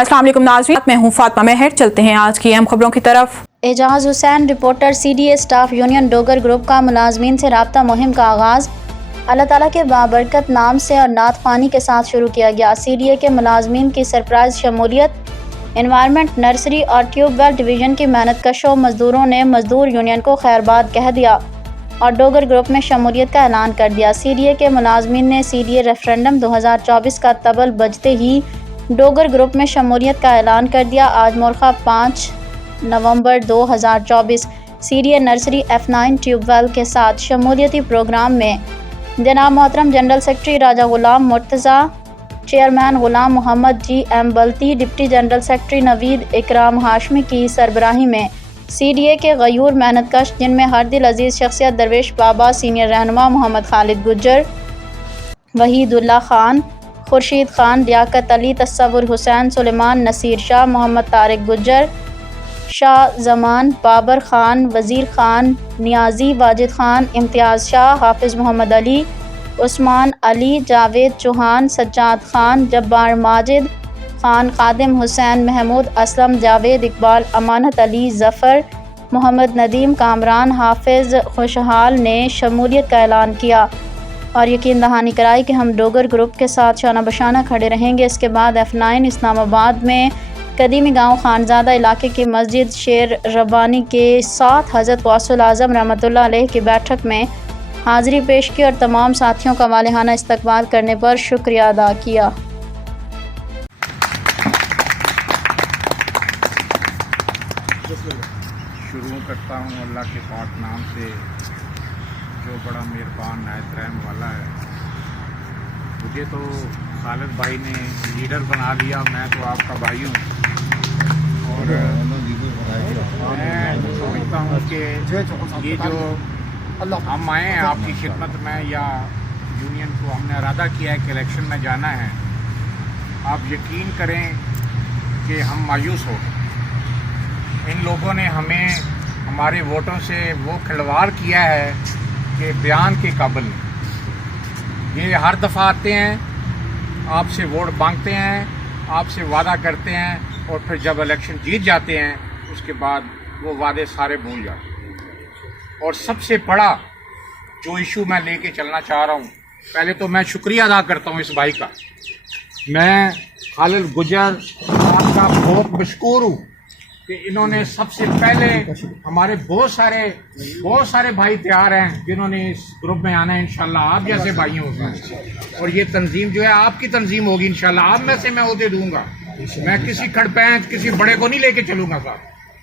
अस्सलाम वालेकुम नाज़रीन, मैं हूँ फातिमा मेहर। चलते हैं आज की अहम खबरों की तरफ। Ejaz Hussain reporter CDA staff union Dogar group का मुलाजमीन से राब्ता मुहिम का आगाज़ अल्लाह ताला के बाबरकत नाम से और नात ख़्वानी के साथ शुरू किया गया। CDA के मुलाजमीन की सरप्राइज शमूलियत, एनवायरनमेंट, नर्सरी और ट्यूबवेल डिवीज़न की मेहनत कशों मज़दूरों ने मज़दूर यूनियन को खैरबाद कह दिया और डोगर ग्रुप में शमूलियत का ऐलान कर दिया। CDA के मुलाजमीन ने CDA रेफरेंडम 2024 का तबल बजते ही डोगर ग्रुप में शमूलियत का ऐलान कर दिया। आज मोरखा 5 नवंबर 2024 CDA नर्सरी F9 ट्यूबवेल के साथ शमूलियती प्रोग्राम में जनाब मोहतरम general secretary Raja Ghulam Murtaza, chairman Ghulam Mohammad GM Balti, deputy general secretary Naveed Ikram Hashmi की सरबराही में CDA के गयूर मेहनतकश, जिनमें हर दिल अजीज़ शख्सियत दरवेश बाबा, सीनियर रहनुमा मोहम्मद खालिद गुज्जर, वहीदुल्ला खान, खुर्शीद खान, लियाकत अली, तस्सवुर हुसैन, सुलेमान, नसीर शाह, मोहम्मद तारिक गुज्जर, शाह जमान, बाबर खान, वज़ीर खान, नियाज़ी, वाजिद खान, इम्तियाज़ शाह, हाफिज़ मोहम्मद अली, उस्मान अली, जावेद चौहान, सज्जाद खान, जब्बार माजिद खान, खादिम हुसैन, महमूद असलम, जावेद इकबाल, अमानत अली, ज़फ़र, मोहम्मद नदीम, कामरान, हाफिज़ खुशहाल ने शमूलियत का ऐलान किया और यकीन दहानी कराई कि हम डोगर ग्रुप के साथ शाना बशाना खड़े रहेंगे। इसके बाद F9 इस्लामाबाद में कदीमी गांव खानज़ादा इलाके की मस्जिद शेर रब्बानी के साथ हज़रत गौसुल आज़म रहमतुल्लाह अलैह की बैठक में हाज़िरी पेश की और तमाम साथियों का वालिहाना इस्तकबाल करने पर शुक्रिया अदा किया। शुरू करता हूँ अल्लाह के पाक नाम से जो बड़ा मेहरबान नायत रहम वाला है। मुझे तो खालिद भाई ने लीडर बना लिया, मैं तो आपका भाई हूँ और मैं समझता हूँ कि ये जो हम आए हैं आपकी खिदमत में या यूनियन को हमने इरादा किया है कि इलेक्शन में जाना है, आप यकीन करें कि हम मायूस हो गए। इन लोगों ने हमें हमारे वोटों से वो खिलवाड़ किया है कि बयान के काबिल नहीं। ये हर दफ़ा आते हैं, आपसे वोट मांगते हैं, आपसे वादा करते हैं और फिर जब इलेक्शन जीत जाते हैं उसके बाद वो वादे सारे भूल जाते हैं। और सबसे बड़ा जो इशू मैं लेके चलना चाह रहा हूँ, पहले तो मैं शुक्रिया अदा करता हूँ इस भाई का। मैं खालिद गुज्जर आपका बहुत मशकूर हूँ कि इन्होंने सबसे पहले हमारे बहुत सारे भाई तैयार हैं जिन्होंने इस ग्रुप में आना है। इंशाल्लाह आप जैसे भाई होगा और ये तंजीम जो है आपकी तंजीम होगी इंशाल्लाह। आप में से मैं ओहदे दूंगा, मैं किसी खड़पैंच किसी बड़े को नहीं लेके चलूंगा साहब।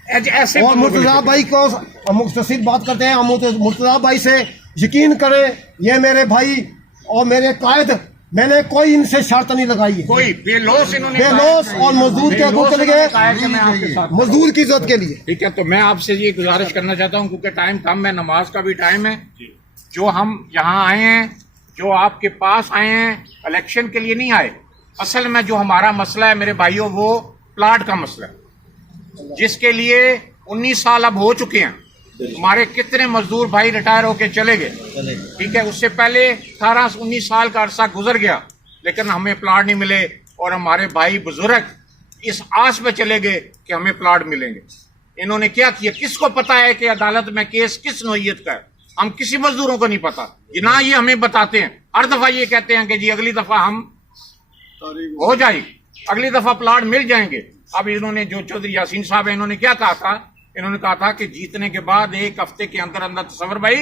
ऐसे और मुर्तज़ा भाई को मुख्तसिर बात करते हैं, हम मुर्तज़ा भाई से यकीन करें, ये मेरे भाई और मेरे कायद, मैंने कोई इनसे शर्त नहीं लगाई है। कोई बेलौस इन्होंने बेलौस और मजदूर के आगे चले गए, मजदूर की इज्जत के लिए। ठीक है, तो मैं आपसे ये गुजारिश करना चाहता हूँ क्योंकि टाइम कम है, नमाज का भी टाइम है। जो हम यहाँ आए हैं, जो आपके पास आए हैं, इलेक्शन के लिए नहीं आए। असल में जो हमारा मसला है मेरे भाइयों, वो प्लाट का मसला है जिसके लिए 19 साल अब हो चुके हैं। हमारे कितने मजदूर भाई रिटायर होके चले गए, ठीक है। उससे पहले 18-19 साल का अरसा गुजर गया लेकिन हमें प्लाट नहीं मिले और हमारे भाई बुजुर्ग इस आस में चले गए कि हमें प्लाट मिलेंगे। इन्होंने क्या किया, किसको पता है कि अदालत में केस किस नौइयत का है? हम किसी मजदूरों को नहीं पता, ना ये हमें बताते हैं। हर दफा ये कहते हैं कि जी अगली दफा हम हो जाएगी, अगली दफा प्लाट मिल जाएंगे। अब इन्होंने जो चौधरी यासीन साहब है, इन्होंने क्या कहा था, इन्होंने कहा था कि जीतने के बाद 1 हफ्ते के अंदर अंदर, तसव्वुर भाई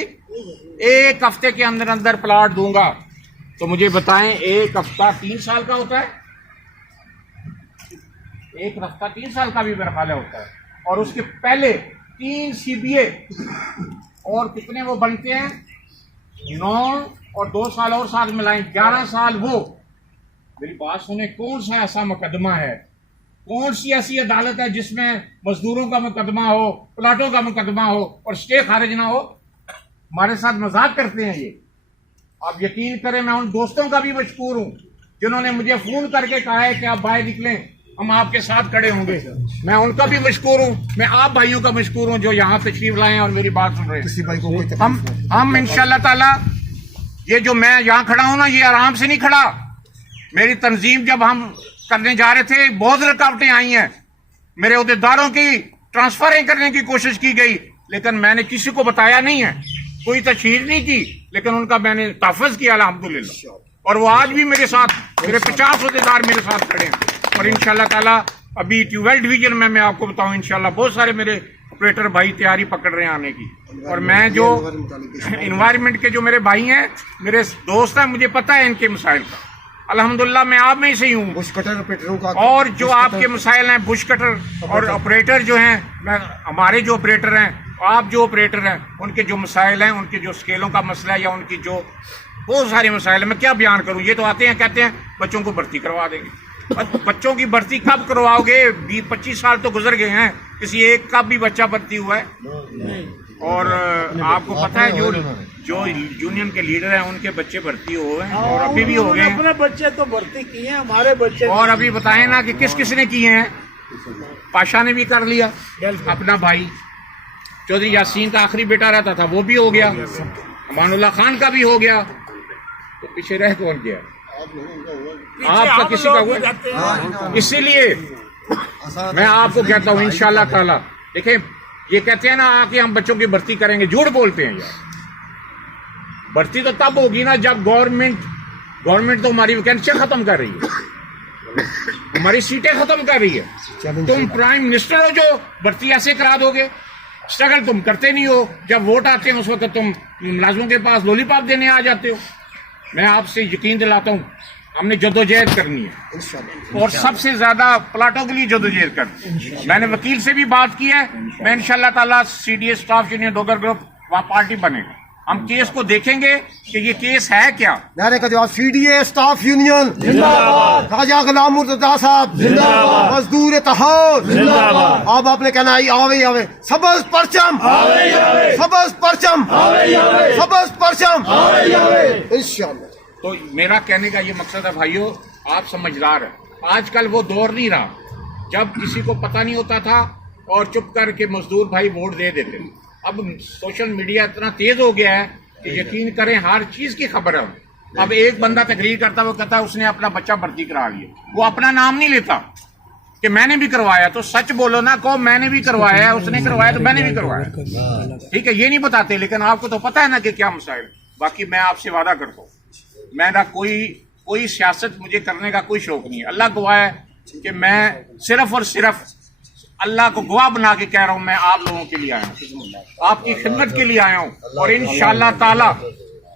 1 हफ्ते के अंदर अंदर प्लाट दूंगा। तो मुझे बताएं 1 हफ्ता 3 साल का होता है? 1 हफ्ता 3 साल का भी मेरा ख्याल होता है। और उसके पहले 3 CBA और कितने वो बनते हैं, 9 और 2 साल और साथ मिलाएं 11 साल। वो मेरी बात सुने, कौन सा ऐसा मुकदमा है, कौन सी ऐसी अदालत है जिसमें मजदूरों का मुकदमा हो, प्लाटों का मुकदमा हो और स्टे खारिज ना हो? हमारे साथ मजाक करते हैं ये। आप यकीन करें, मैं उन दोस्तों का भी मशकूर हूँ जिन्होंने मुझे फोन करके कहा है कि आप बाहर निकलें, हम आपके साथ खड़े होंगे। मैं उनका भी मशकूर हूँ, मैं आप भाइयों का मशकूर हूँ जो यहाँ तशरीफ लाए और मेरी बात सुन रहे हैं। हम इंशाल्लाह ताला, ये जो मैं यहाँ खड़ा हूँ ना, ये आराम से नहीं खड़ा। मेरी तंजीम जब हम کرنے جا رہے تھے بہت رکاوٹیں آئی ہیں, میرے عہدیداروں کی ٹرانسفریں کرنے کی کوشش کی گئی, لیکن میں نے کسی کو بتایا نہیں ہے, کوئی تشہیر نہیں کی, لیکن ان کا میں نے تحفظ کیا الحمدللہ. اور وہ آج بھی میرے ساتھ, میرے 50 عہدیدار میرے ساتھ کھڑے ہیں. اور انشاءاللہ تعالیٰ ابھی ٹیوبویل ڈویژن میں آپ کو بتاؤں انشاءاللہ بہت سارے میرے آپریٹر بھائی تیاری پکڑ رہے ہیں آنے کی. اور میں جو انوائرمنٹ کے جو میرے بھائی ہیں, میرے دوست ہیں, مجھے پتہ ہے ان کے مسائل کا. الحمدللہ میں آپ میں سے ہی ہوں. بش کٹر آپریٹروں کا اور جو آپ کے مسائل ہیں بش کٹر اور آپریٹر جو ہیں, ہمارے جو آپریٹر ہیں, آپ جو آپریٹر ہیں, ان کے جو مسائل ہیں, ان کے جو اسکیلوں کا مسئلہ ہے یا ان کی جو بہت سارے مسائل ہیں, میں کیا بیان کروں. یہ تو آتے ہیں کہتے ہیں بچوں کو بھرتی کروا دیں گے. بچوں کی بھرتی کب کرواؤ گے؟ 20-25 سال تو گزر گئے ہیں, کسی ایک کا بھی بچہ بھرتی ہوا ہے؟ اور آپ کو پتہ ہے جو یونین کے لیڈر ہیں ان کے بچے بھرتی ہوئے ہیں اور ابھی بھی ہو گئے ہیں. اپنے بچے تو بھرتی کیے ہیں, ہمارے بچے. اور ابھی بتائیں نا کہ کس کس نے کیے ہیں. پاشا نے بھی کر لیا, اپنا بھائی چودھری یاسین کا آخری بیٹا رہتا تھا وہ بھی ہو گیا, امان اللہ خان کا بھی ہو گیا, تو پیچھے رہ کون گیا؟ آپ کا کسی کا ہوا؟ اسی لیے میں آپ کو کہتا ہوں انشاءاللہ تعالی, دیکھیں یہ کہتے ہیں نا کہ ہم بچوں کی بھرتی کریں گے, جھوٹ بولتے ہیں یار. بھرتی تو تب ہوگی نا جب گورنمنٹ تو ہماری ویکینسی ختم کر رہی ہے, ہماری سیٹیں ختم کر رہی ہے. تم پرائم منسٹر ہو جو بھرتی ایسے کرا دو گے؟ اسٹرگل تم کرتے نہیں ہو, جب ووٹ آتے ہیں اس وقت تم ملازموں کے پاس لولی پاپ دینے آ جاتے ہو. میں آپ سے یقین دلاتا ہوں ہم نے جدوجہد کرنی ہے, اور سب سے زیادہ پلاٹوں کے لیے جدوجہد کرنی ہے. میں نے وکیل سے بھی بات کی ہے, میں انشاءاللہ تعالیٰ CDA staff union Dogar group وہاں پارٹی بنے گا, ہم کیس کو دیکھیں گے کہ یہ کیس ہے کیا. نعرے کا جواب CDA اسٹاف یونین زندہ باد, خواجہ غلام مرتضیٰ صاحب زندہ باد, مزدور اتحاد زندہ باد. اب آپ نے کہنا ہے آوے سبز پرچم, سبز پرچم, سبز پرچم انشاءاللہ. تو میرا کہنے کا یہ مقصد ہے بھائیو, آپ سمجھدار ہیں. آج کل وہ دور نہیں رہا جب کسی کو پتہ نہیں ہوتا تھا اور چپ کر کے مزدور بھائی ووٹ دے دیتے. اب سوشل میڈیا اتنا تیز ہو گیا ہے کہ یقین کریں ہر چیز کی خبر ہے. اب ایک بندہ تقریر کرتا ہے, وہ کہتا ہے اس نے اپنا بچہ بھرتی کرا لیا, وہ اپنا نام نہیں لیتا کہ میں نے بھی کروایا. تو سچ بولو نا, کہو میں نے بھی کروایا ہے, اس نے کروایا تو میں نے بھی کروایا. ٹھیک ہے, یہ نہیں بتاتے, لیکن آپ کو تو پتہ ہے نا کہ کیا مسائل. باقی میں آپ سے وعدہ کرتا ہوں, میرا کوئی سیاست مجھے کرنے کا کوئی شوق نہیں ہے. اللہ گواہ ہے کہ میں صرف اور صرف اللہ کو گواہ بنا کے کہہ رہا ہوں, میں آپ لوگوں کے لیے آیا ہوں, آپ کی خدمت کے لیے آیا ہوں. اور انشاءاللہ تعالی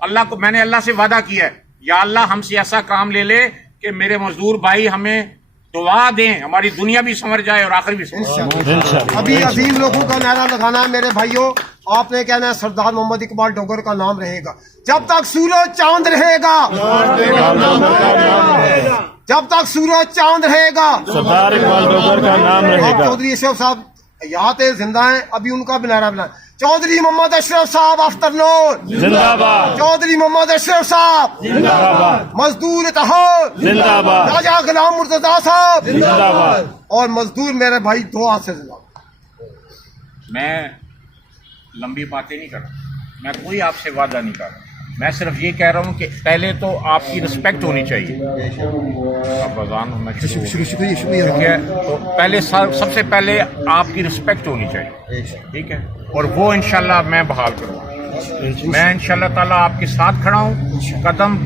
اللہ کو میں نے اللہ سے وعدہ کیا ہے, یا اللہ ہم سے ایسا کام لے لے کہ میرے مزدور بھائی ہمیں دعا دیں, ہماری دنیا بھی سنور جائے اور آخر بھی سنور جائے. ابھی عظیم لوگوں کا نعرہ لگانا ہے میرے بھائیوں. آپ نے کہنا ہے سردار محمد اقبال ڈوگر کا نام رہے گا جب تک سورج چاند رہے گا, جب تک سورج چاند رہے گا سردار اقبال ڈوگر کا نام رہے گا. چودھری اشرف صاحب یاد ہے زندہ ہیں, ابھی ان کا بھی نعرہ بنا. چودھری محمد اشرف صاحب افترنور زندہ باد, چودھری محمد اشرف صاحب زندہ باد, مزدور اتحاد زندہ باد, خواجہ غلام مرتضیٰ صاحب زندہ باد. اور مزدور میرے بھائی دو ہاتھ سے زندہ. میں لمبی باتیں نہیں کر رہا, میں کوئی آپ سے وعدہ نہیں کر رہا, میں صرف یہ کہہ رہا ہوں کہ پہلے تو آپ کی رسپیکٹ ہونی چاہیے. اب اذان ہونا شروع ٹھیک ہے, تو پہلے سب سے پہلے آپ کی رسپیکٹ ہونی چاہیے, ٹھیک ہے, اور وہ انشاءاللہ میں بحال کروں گا. میں انشاءاللہ تعالیٰ آپ کے ساتھ کھڑا ہوں, قدم